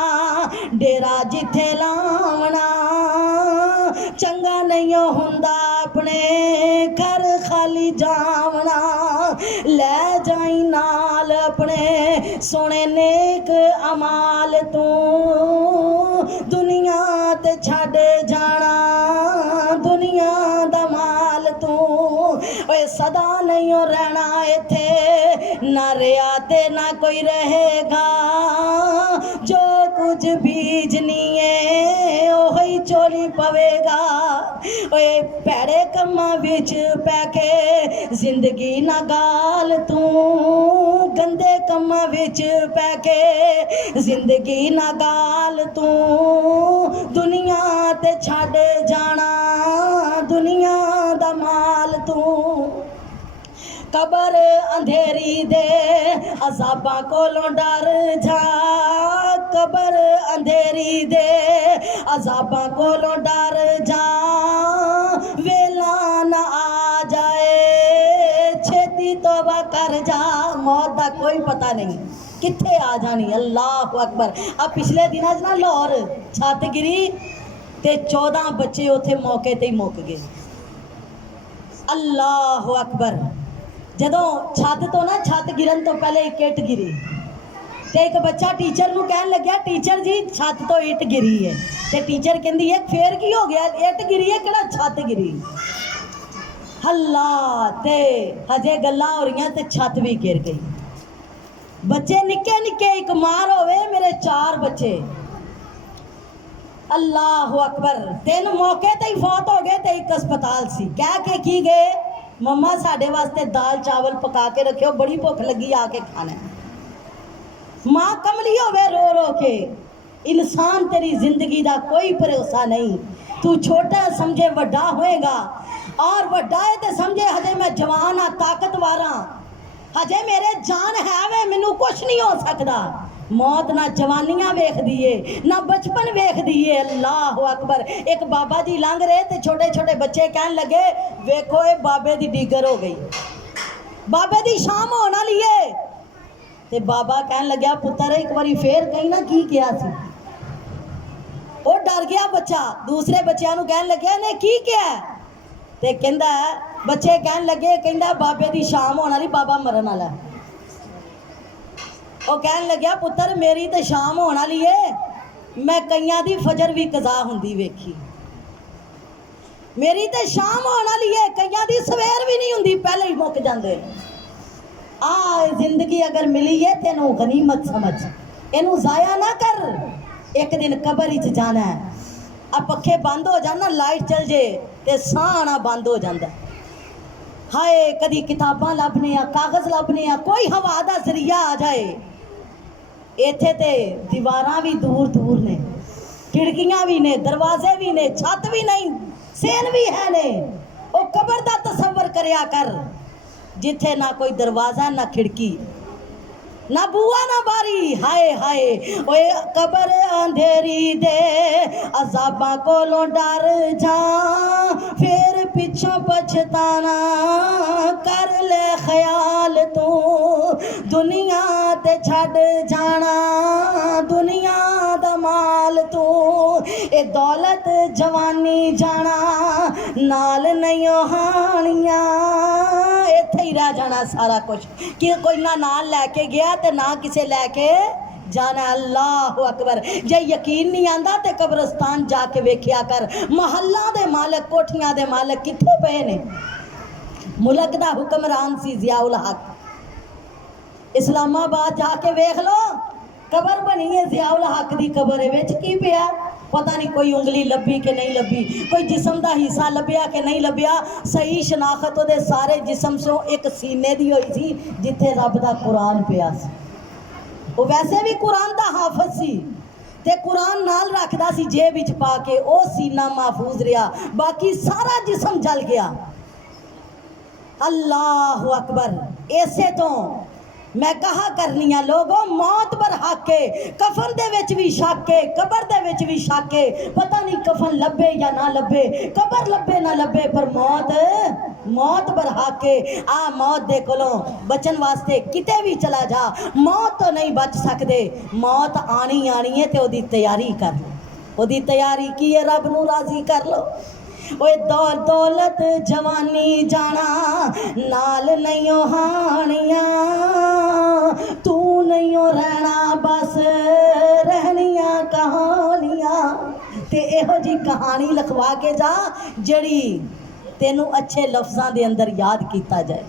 डेरा जिथे लावना, चंगा नहीं होंदा अपने घर खाली जावना, लै जाई नाल अपने सोने नेक अमाल तू, दुनिया ते छड्ड जाना, दुनिया दा माल तू। ओए सदा नहीं रहना इत्थे, ना रिया ते ना कोई रहेगा, जो कुछ बीजनी है ओही चोरी पवेगा। ओए भैड़े कम्मां विच पै के जिंदगी ना गाल तू, गंदे कम्मां विच पै के जिंदगी ना गाल तू, दुनिया ते छड्ड जाना, दुनिया दा माल तू। कबर अंधेरी दे अजाबां कोलों डर जा, कबर अंधेरी दे अजाबां कोलों डर जा, वेला ना आ जाए छेती तौबा कर जा, मौत दा कोई पता नहीं कित्थे आ जानी। अल्लाह अकबर। अब पिछले दिनों ना लाहौर छत गिरी ते 14 बच्चे उत्थे मौके ते ही मुक गए। अल्लाह अकबर। जदों छत तो ना छत गिरन तो पहले एक इट गिरी ते एक बच्चा टीचर नूं कहन लग्या टीचर जी छत तो इट गिरी है, ते टीचर कहंदी है फिर की हो गया, इट गिरी है किहड़ा छत गिरी। हल्ला ते हजे गल्लां हो रही ते छत भी गिर गई। बच्चे निक्के निक्के, एक मार होवे मेरे 4 बच्चे। अल्लाह अकबर। 3 मौके ते ही फौत हो गए ते एक अस्पताल सी। कह के की गए मम्मा साढ़े वास्ते दाल चावल पका के रखियो, बड़ी भुख लगी आके खाना है। माँ कमली होवे रो रो के। इंसान तेरी जिंदगी का कोई भरोसा नहीं, तू छोटा समझे वड्डा होएगा, और वड्डा है तो समझे हजे मैं जवान हाँ ताकतवर हाँ, हजे मेरे जान है वे मैनू कुछ नहीं हो सकता। मौत ना जवानियां वेख दिए ना बचपन वेख दिए। अल्लाह अकबर। एक बाबा जी लंघ रहे थे, छोटे छोटे बच्चे कहन लगे वेखो ये बाबे दी डीगर हो गई, बाबे दी शाम होने वाली है। ते बाबा कहन लग्या पुत्र एक बारी फिर कहीं ना की किया सी। वो डर गया बच्चा, दूसरे बच्चों को कहन लग्या ने की किया, ते कहंदा बच्चे कहन लगे कहंदा बाबे दी शाम होने वाली, बाबा मरन वाला। वो कहन लग्या पुत्र मेरी तो शाम होने वाली है, मैं कईयां दी फजर भी कज़ा हुंदी वेखी, मेरी तो शाम होने वाली है, कईयां दी सवेर भी नहीं हुंदी, पहले ही मुक जांदे। आ जिंदगी अगर मिली है तेनों गनीमत समझ, इनू जाया ना कर। एक दिन कबर च जाना है। आ पखे बंद हो जाना, लाइट चल जे ते साह आना बंद हो जाता। हाय कदी किताबां लभने आ, कागज लभने आ, कोई हवा दा जरिया आ जाए। इत्थे ते दीवारां भी दूर दूर ने, खिड़कियां भी ने, दरवाजे भी ने, छत भी नहीं, सेन भी है ने। ओ कबर दा तसव्वुर करया कर, जिथे ना कोई दरवाजा ना खिड़की ना बुआ ना बारी। हाय हाय ओए कबर अंधेरी दे अजाबा कोलों डर जा, फिर पिछों पछताना कर ले ख्याल तू, दुनिया ते छड़ जाना दुनिया दा माल तू। ए दौलत जवानी जाना नाल नहीं हानियां, इत्थे ही रह जाना सारा कुछ, कि कोई ना नाल लैके गया ते ना किसे लैके जाना। अल्लाह अकबर। जे यकीन नहीं आंदा ते कब्रस्तान जाके वेख्या कर, महल्ला दे मालक, कोठियां दे मालक किथे पे ने। मुल्क दा हुक्मरान सी जियाउल हक, इस्लामाबाद जाके वेख लो, कबर बनी है जियाउल हक दी कबर है, विच की पिया पता नहीं, कोई उंगली लभी कि नहीं लभी, कोई जिस्म दा हिस्सा लभ्या कि नहीं लभ्या। सही शनाखत उहदे सारे जिस्म सो एक सीने दी होई सी जिथे रब दा कुरान पिया सी। वो वैसे भी कुरान दा हाफिज सी ते कुरान नाल रखदा सी जेब विच पा के, ओ सीना महफूज रहा, बाकी सारा जिस्म जल गया। अल्लाह अकबर। ऐसे तो मैं कहा करनी आ लोगों, मौत पर हक है, कफन दे विच भी शक है, कबर दे विच भी शक है। पता नहीं कफन लभे या ना लभे, कबर लभे ना लभे, पर मौत पर हक है। आ मौत दे कोलों बचन वास्ते किते भी चला जा, मौत तो नहीं बच सकते। मौत आनी आनी है ते ओदी तैयारी कर लो। ओदी तैयारी की है, रब नू राजी कर लो। ओए दौलत जवानी जाना नाल नहीं हानियां, तू नहीं रहना बस रहनियां कहानियां। ते एहो जी कहानी लिखवा के जा जड़ी तेनू अच्छे लफ्जां दे अंदर याद किया जाए।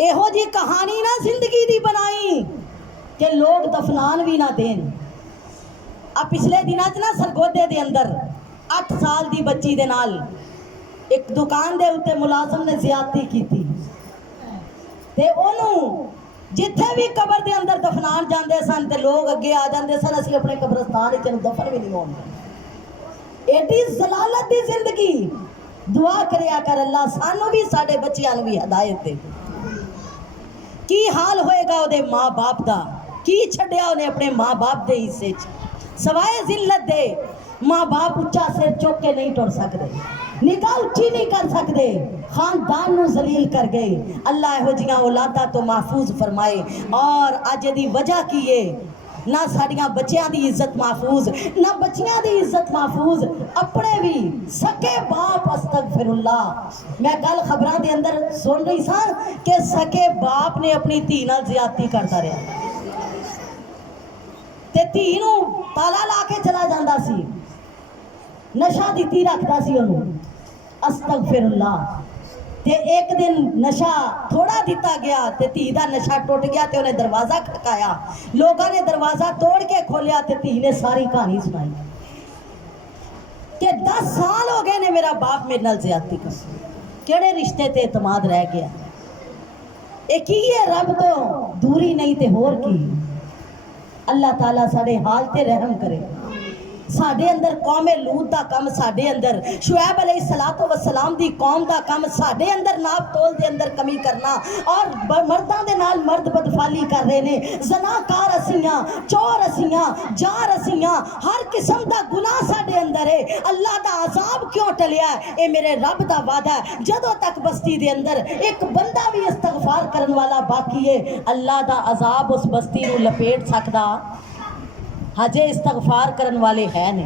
एहो जी कहानी ना जिंदगी दी बनाई कि लोग दफनान भी ना देन। आ पिछले दिनां च ना सरगोदे दे अंदर 8 साल दी बच्ची दे नाल एक दुकान दे उत्ते मुलाजम ने ज्यादती की थी ते ओनू जिथे भी कबर दे अंदर दफनान जाते सन ते लोग अगे आ जाते सन, असीं अपने कब्रस्तान विच दफन भी नहीं होंदे। एडी जलालत दी जिंदगी। दुआ करया कर अल्लाह सानू भी साडे बच्चियां नू भी हिदायत दे। की हाल होएगा ओदे माँ बाप दा, की छड्डिया उन्हें अपने माँ बाप दे हिस्से च सवाए जिल्लत दे। माँ बाप उच्चा सिर चुक के नहीं टुर सकते, निगाह उच्ची नहीं कर सकते, खानदान नू जलील कर गए। अल्लाह इहो जिहियां औलादा तो महफूज फरमाए। और अज दी वजह की है, ना साड़ियां बच्चियां दी इज्जत महफूज, ना बच्चियां दी इज्जत महफूज, अपने भी सके बाप अस्तगफिरुल्लाह। मैं कल खबरां दे अंदर सुन रही सा कि सके बाप ने अपनी धी नाल ज्यादती करता रहा ते धी नू ताला ला के चला जांदा सी, नशा दिती रखता सी ओनू, अस्तगफिरुल्लाह। ते एक दिन नशा थोड़ा दिता गया ते धी दा नशा टुट गया ते उन्हें दरवाजा खटकाया, लोगों ने दरवाजा तोड़ के खोलिया ते धी ने सारी कहानी सुनाई कि 10 साल हो गए ने मेरा बाप मेरे नाल ज्यादती कर, केड़े रिश्ते ते एतमाद रह गया। ये की है, रब तो दूरी नहीं ते होर की। अल्लाह ताला साडे हाल ते रहम करे। साडे अंदर कौमे लूत दा कम, साडे अंदर शुएब अलैहिस्सलातो वस्सलाम दी कौम दा कम, साडे अंदर नाप तोल दे अंदर कमी करना, और मर्दां दे नाल मर्द बदफाली कर रहे ने, ज़नाकार असियां, चोर असियां, जार असियां, हर किस्म दा गुनाह साडे अंदर है। अल्लाह दा अजाब क्यों टलिया? ये मेरे रब दा वादा है, जदों तक बस्ती दे अंदर एक बंदा भी इस्तगफार करन वाला बाकी है, अल्लाह दा अजाब उस बस्ती नू लपेट सकदा हजे इस्तगफार करन वाले है ने।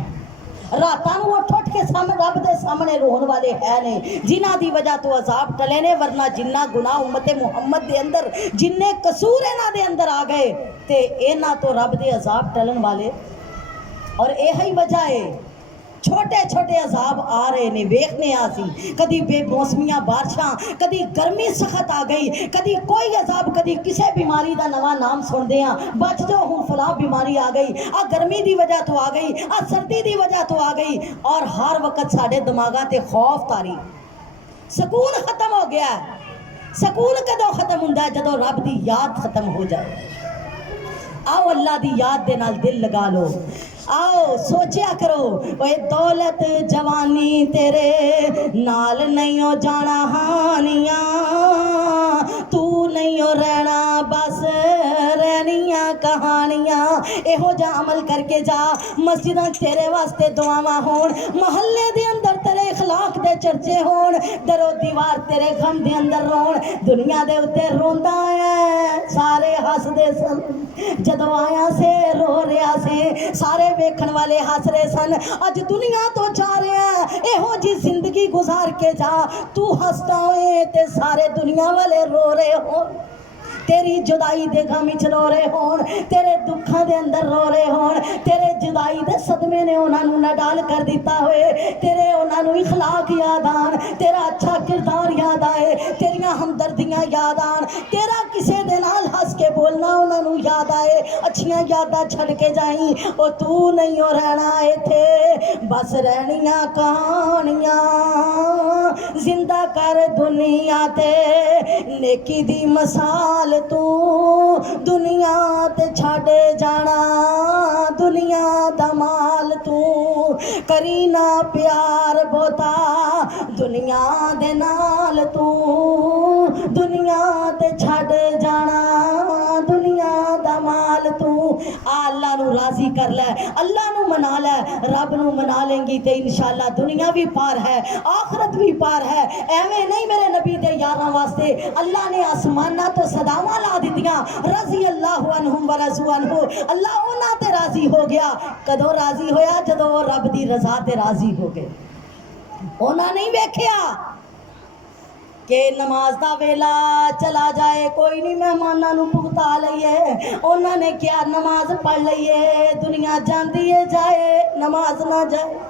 रातां नूं उठ उठ के रब दे सामने रोन वाले है ने, जिन्हां दी वजह तो अजाब टले ने। वरना जिन्ना गुनाह उम्मते मुहम्मद दे अंदर, जिन्ने कसूर इन्हां दे अंदर आ गए ते इन्हां तो रब दे अजाब टलन वाले। और यही वजह है छोटे छोटे अजाब आ रहे ने वेखने आसी कदी बेमौसमियां बारिशां कदी गर्मी सख्त आ गई कदी कोई अजाब कदी किसी बीमारी का नवा नाम सुनते हैं बच जाओ हूँ फला बीमारी आ गई आ गर्मी की वजह तो आ गई आ सर्दी की वजह तो आ गई और हर वक्त साढ़े दिमागां ते खौफ तारी सकून खत्म हो गया सकून कदों खत्म हुंदा है जदों रब की याद खत्म हो जाए आओ अल्लाह की याद दे नाल दिल लगा लो आओ सोचा करो ओए दौलत जवानी तेरे नाल नहीं हो जाना हानियां तू नहीं हो रहना बस रहनियां कहानियां एहो जा अमल करके जा मस्जिदां तेरे वास्ते दुआवां होण महल्ले दे अंदर तेरे इखलाक दे चर्चे होण दरो दीवार तेरे गम दे अंदर रोण दुनिया दे उत्ते रोंदा है सारे हसदे सन जदों आया से रो रहा से सारे वेखण वाले हस रहे सन अज दुनिया तो जा रहा एहो जी जिंदगी गुजार के जा तू हसदा होए ते सारे दुनिया वाले रो रहे हो तेरी जुदाई दे गम विच रो रहे होण तेरे दुखां दे अंदर रो रहे होण तेरे जुदाई दे सदमे ने उन्हां नूं नडाल कर दिता होए तेरे उन्हां नूं इखलाक याद आन तेरा अच्छा किरदार याद आए तेरियां हमदर्दियां याद आन तेरा किसे दे नाल हस के बोलना उन्हां नूं याद आए अच्छियां यादां छड़ के जाई ओ तू नहीं हो रहना इत्थे बस रहनियां कहानियां जिंदा कर दुनिया ते नेकी दी मसाल तू दुनिया ते छड़ जाना दुनिया दा माल तू करी ना प्यार बोता दुनिया दे नाल तू दुनिया ते छड़ जाना दुनिया दा माल तू अल्लाह नू राजी कर ले अल्लाह नू मना ले रब नू मना लेंगी ते इंशाअल्लाह दुनिया भी पार है आखरत भी पार है एवें नहीं मेरे नबी दे यारां वास्ते अल्लाह ने आसमाना तो सदावां ला दित्तियां रज़ी अल्लाह अन्हुम व रज़ू अन्हु अल्लाह उन्हां ते राजी हो गया कदों राजी होया जदों वो रब दी रज़ा ते राजी हो गए उन्हां नहीं वेखिया कि नमाज का वेला चला जाए कोई नहीं मेहमानों नूं भुगता लईए उन्होंने क्या नमाज पढ़ लईए दुनिया जाती है जाए नमाज ना जाए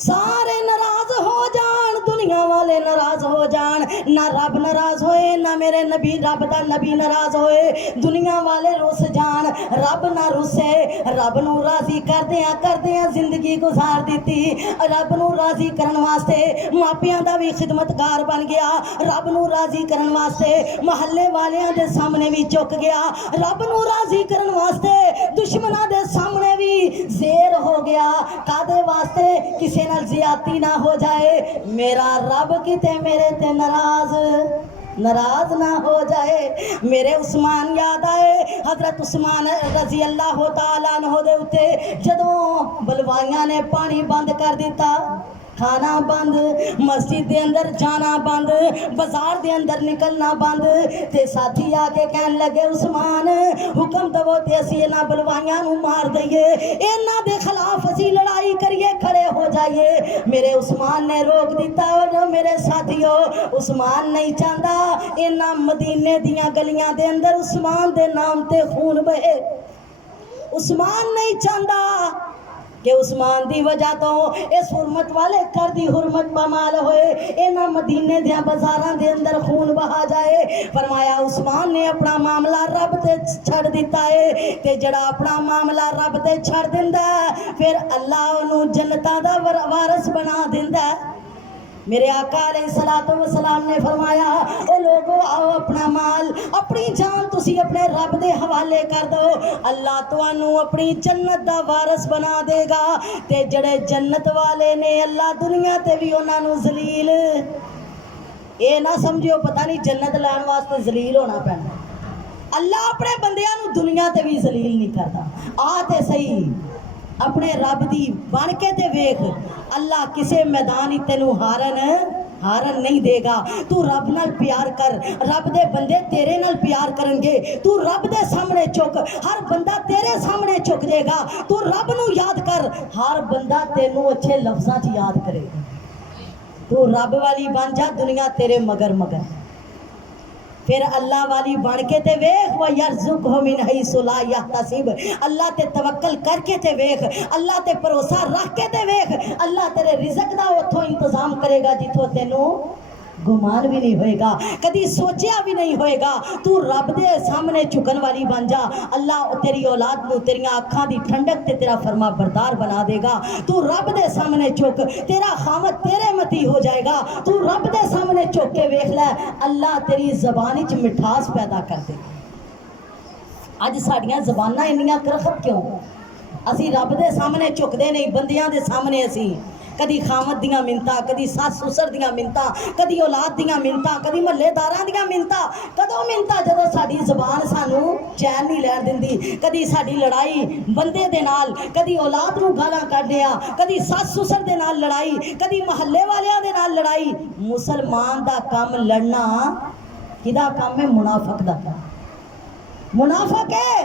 सारे नाराज हो जान दुनिया वाले नाराज हो जान ना रब नाराज होए ना मेरे नबी रब दा नबी नाराज होए दुनिया वाले रुस जान रब ना रुसे रब नू राजी करदियां जिंदगी गुजार दी रब नू राजी करन वास्ते मापियां दा भी खिदमतगार बन गया रब नू राजी करन वास्ते महल्ले वालियां दे सामने भी झुक गया रब नू राजी करन वास्ते दुश्मनां दे सामने भी जेर हो गया कादे वास्ते किसी नाल ज़ियादती ना हो जाए मेरा रब किते मेरे ते नाराज ना हो जाए मेरे उस्मान याद आए हजरत उस्मान रजी अल्लाह तआला अन्हु दे उत्ते जदों बलवाइयां ने पानी बंद कर दिता खाना बंद मस्जिद के अंदर जाना बंद बाजार के अंदर निकलना बंद ते साथी आके कहन लगे उस्मान हुक्म दवो ते असी इन्हां बलवाइयां नूं मार दईए इन्हां दे खिलाफ असी लड़ाई करिए खड़े हो जाइए मेरे उस्मान ने रोक दिता और मेरे साथियों उस्मान नहीं चाहता इन्हां मदीने दियां गलियां दे अंदर उस्मान दे नाम ते खून बहे उस्मान नहीं चाहता कि उस्मान दी वजह तो इस हुरमत वाले घर दी हुरमत पामाल होए इन्हां मदीने दियां बाजारां दे अंदर खून बहा जाए फरमाया उस्मान ने अपना मामला रब ते छड़ दिता है ते जड़ा अपना मामला रब ते छड़ दिंदा फिर अल्लाह उन्हूं जन्नतां दा वारिस बना दिंदा मेरे आका अलैहिस्सलातु वस्सलाम ने फरमाया ओ लोगो आओ अपना माल अपनी जान तुसी अपने रब दे हवाले कर दो अल्लाह तुहानू अपनी जन्नत दा वारिस बना देगा ते जड़े जन्नत वाले ने अल्लाह दुनिया ते भी उन्हां नू जलील ये ना समझियो पता नहीं जन्नत लैण वास्ते जलील होना पैना अल्लाह अपने बंदियां नू दुनिया ते भी जलील नहीं करता आ ते सही अपने रब दी बन के ते वेख अल्लाह किसे मैदान तेनू हारन नहीं देगा तू रब नाल प्यार कर रब दे बंदे तेरे नाल प्यार करेंगे तू रब दे सामने चुक हर बंदा तेरे सामने चुक जाएगा तू रब नू याद कर हर बंदा तेनू अच्छे लफ्जां च याद करेगा तू रब वाली बन जा दुनिया तेरे मगर फिर अल्लाह वाली बन के ते वेख व यरजुकहु मिन हैसु ला यहतसिब, अल्लाह ते तवक्कल करके ते वेख, अल्लाह ते भरोसा रख के ते वेख, अल्लाह तेरे रिज़्क दा उथों इंतजाम करेगा जिथों तेनू गुमान भी नहीं होएगा, कभी सोचा भी नहीं होएगा। तू रब दे सामने झुकन वाली बन जा, अल्लाह तेरी औलाद को तेरिया अखां दी ठंडक ते तेरा फरमा बरदार बना देगा। तू रब दे सामने झुक, तेरा खामत तेरे मती हो जाएगा। तू रब दे सामने झुक के वेख लै, अल्लाह तेरी ज़बान च मिठास पैदा कर देगा। अज साड़ियां ज़बानां इन्नियां करखत क्यों? असी रब दे सामने झुकदे नहीं, बंदियां दे सामने असी कदी खामत दियां मिन्नतां, कदी सस सुसर दियां मिन्नतां, कदी औलाद दियां मिन्नतां, कदी महल्लेदारां दियां मिन्नतां। कदों मिन्नतां जदों साडी ज़बान सानू चैन नहीं लैण दिंदी। कदी साडी लड़ाई बंदे दे नाल, कदी औलाद नू गालां कढदे आ, कदी सस सुसर दे नाल लड़ाई, कदी महल्ले वालियां दे नाल लड़ाई। मुसलमान दा काम लड़ना किदा काम है? मुनाफिक दा काम। मुनाफिक है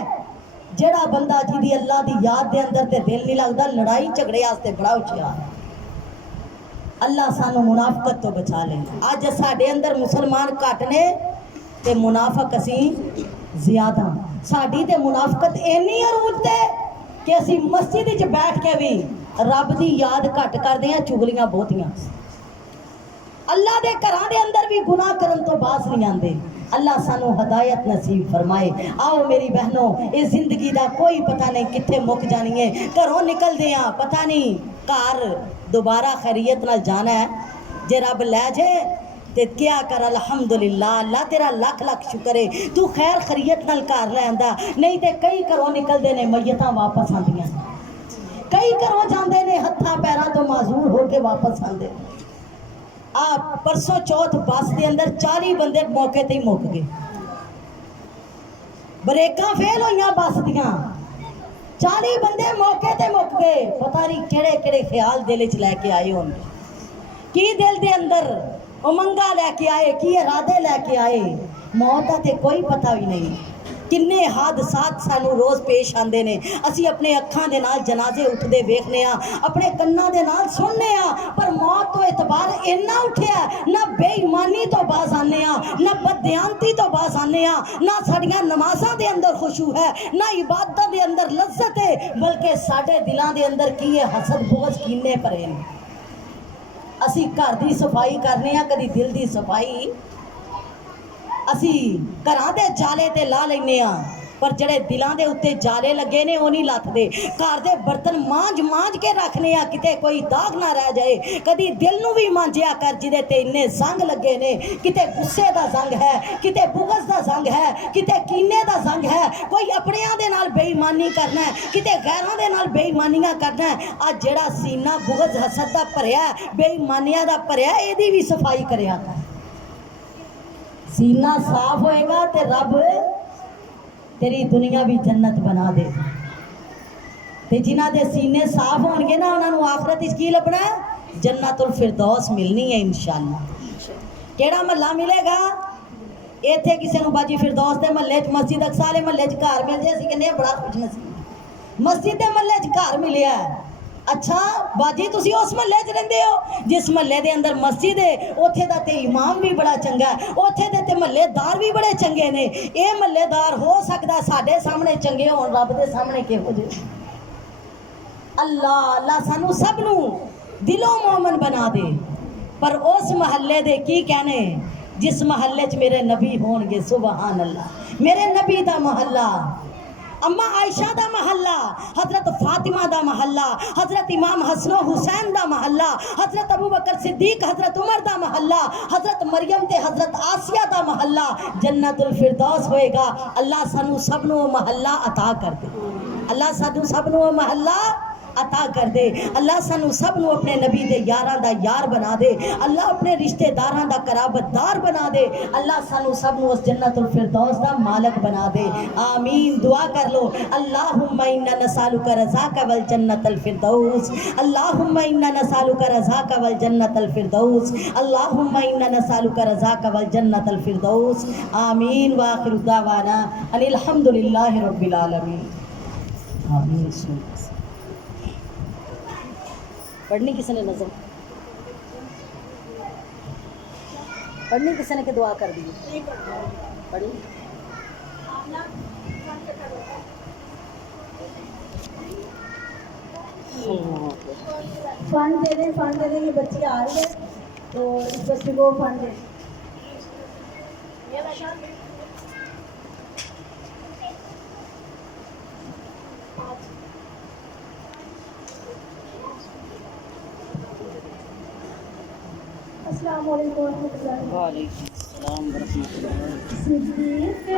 जेड़ा बंदा जिहदी अल्लाह दी याद दे अंदर ते दिल नहीं लगदा, लड़ाई झगड़े वास्ते बड़ा होशियार है। अल्लाह सानू मुनाफकत तो बचा ले। अज साडे अंदर मुसलमान घट ने ते मुनाफक असी ज्यादा। साडी ते मुनाफकत इन्नी अरूज ते कि असी मस्जिद च बैठ के भी रब दी याद घट करदे हां, चुगलियां बहुतियां। अल्लाह दे घरां दे अंदर भी गुनाह करन तो बाज नहीं आंदे। अल्लाह सानू हदायत नसीब फरमाए। आओ मेरी बहनों, इस जिंदगी दा कोई पता नहीं कित्थे मुक जानी है। घरों निकलदे आ पता नहीं घर दोबारा खैरियत नाल जाना है, जे रब लै जे ते क्या कर अल्हम्दुलिल्लाह, अल्लाह तेरा लख लख शुक्र है तू खैर खैरियत नाल घर लै आंदा। नहीं ते कई घरों निकलदे ने मय्यतां वापस आंदियां, कई घरों जांदे ने हत्थां पैरां तो माजूर होके वापस आंदे। आ परसों चौथ बस के अंदर 40 बंदे मौके ते ही मुक गए। ब्रेकां फेल होइयां बस दियां, 40 बंदे मौके ते मुक गए। पता नहीं केड़े केड़े ख्याल दिल च लैके आए होन, की दिल दे अंदर उमंगा लैके आए, की इरादे लैके आए। मौत का ते कोई पता भी नहीं। किन्ने हादसात सानू रोज़ पेश आते हैं। असी अपने अखां दे नाल जनाजे उठते वेखने आ, अपने कन्नां दे नाल सुनने आ, पर मौत तो एतबार इन्ना उठिया ना बेईमानी तो बाज आने आ, ना बदयांती तो बाज आने आ, ना साड़ियां नमाज़ां दे अंदर खुशू है, ना इबादत दे अंदर लज्जत है, बल्कि साडे दिलां दे अंदर की है हसद बुग़ज़ कीने भरे ने। असी घर दी सफाई करने आ, कदी दिल दी सफाई असी घरां दे जाले ते ला लैने आ, पर जड़े दिलां दे उत्ते जाले लगे ने वो नहीं लथदे। घर दे बर्तन मांज मांज के रखने आ, किते कोई दाग ना रह जाए। कदी दिल नू भी मांजिया कर जिदे ते इन्ने जंग लगे ने, किते गुस्से दा जंग है, किते बुग़ज़ दा जंग है, किते कीने दा जंग है। कोई अपनियां दे नाल बेईमानी करना है, किते गैरां दे नाल बेईमानियां करना है। अज जेड़ा सीना बुग़ज़ हसद दा भरिया बेईमानियां दा भरिया, एदी भी सफाई करिया कर। सीना साफ होएगा तो रब तेरी दुनिया भी जन्नत बना दे। ते जिन्हां दे सीने साफ होणगे ना, उन्होंने आखरत विच की लभना? जन्नतुल फिरदौस मिलनी है इंशाअल्लाह। केड़ा महला मिलेगा? इत्थे किसी नूं बाजी फिरदौस दे महल्ले च, मस्जिद अक्सा वाले महल्ले च घर मिल जाए, असीं कहने बड़ा खुश नसीब मस्जिद दे महल्ले च घर मिलिया। अच्छा बाजी तुसी उस महल्ले च रहिंदे हो जिस महल्ले दे अंदर मस्जिद है, उत्थे दा ते इमाम भी बड़ा चंगा है, उत्थे दे ते महल्लेदार भी बड़े चंगे ने। ये महल्लेदार हो सकदा साडे सामने चंगे होण, रब दे सामने किहो जिहे। अल्लाह अल्लाह सानू सब नू दिलों मोमन बना दे। पर उस महल्ले दे की कहने जिस महल्ले च मेरे नबी होणगे। सुबहान अल्लाह। मेरे नबी दा महल्ला, अम्मा आयशा दा महल्ला, हजरत फातिमा दा महल्ला, हजरत इमाम हसन हुसैन दा महल्ला, हजरत अबू बकर सिद्दीक, हजरत उमर दा महल्ला, हजरत मरियम ते हजरत आसिया दा महल्ला जन्नतुल फिरदौस होएगा। अल्लाह सानू सब नू महल्ला अता कर दे। अल्लाह सानू सब नू महल्ला अता कर दे। अल्लाह सानू सब नू अपने नबी दे यारां दा यार बना दे। अल्लाह अपने रिश्तेदारां दा कराबतदार बना दे। अल्लाह सानू सब नू उस जन्नतुल फिरदौस दा मालिक बना दे। आमीन। दुआ कर लो। अल्लाहुम्मा इन्ना नसालुका रज़ाका वल जन्नतल फिरदौस, अल्लाहुम्मा इन्ना नसालुका रज़ाका वल जन्नतल फिरदौस, अल्लाहुम्मा इन्ना नसालुका रज़ाका वल जन्नतल फिरदौस। आमीन। व आखिरु दावाना अनिल हम्दुलिल्लाहि रब्बिल आलमीन। आमीन। पढ़नी किसी ने नज़म पढ़नी किसी ने के दुआ कर दी। बड़ी फंड दे दें, फंड दे दें। ये बच्ची आ रही है तो इस बच्चे को फंड दें। अस्सलाम वालेकुम। वालेकुम सलाम वरहमतुल्लाह। सिद्दीक़